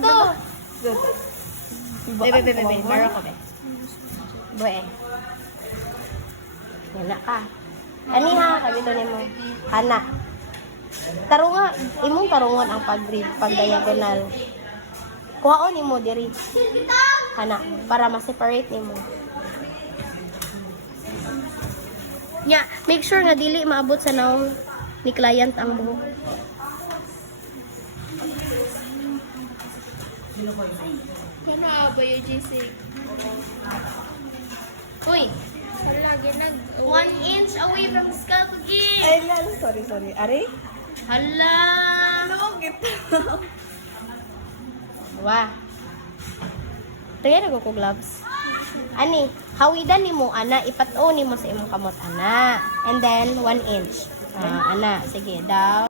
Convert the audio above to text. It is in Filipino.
to. Good. Bebe. Maro ko, be. Boy. Yan na ka. Ani ha, kabito ni mo. Hana. Tarunga, imong tarungon ang pag diagonal. Kuhaon ni mo diri. Hana, para ma-separate ni mo. Nya, make sure nga dili maabot sa naong ni client ang buhok. Kana ba yung GC? Uy, Hala, ginag... 1 inch away from scalp again. Ay, lang. Sorry. Ari? Hala. Lugit. Wah. Tingnan ko gloves. Ani, hawidan nimo ana, ipat-o nimo sa imong kamot ana. And then 1 inch. Ana, sige, daw.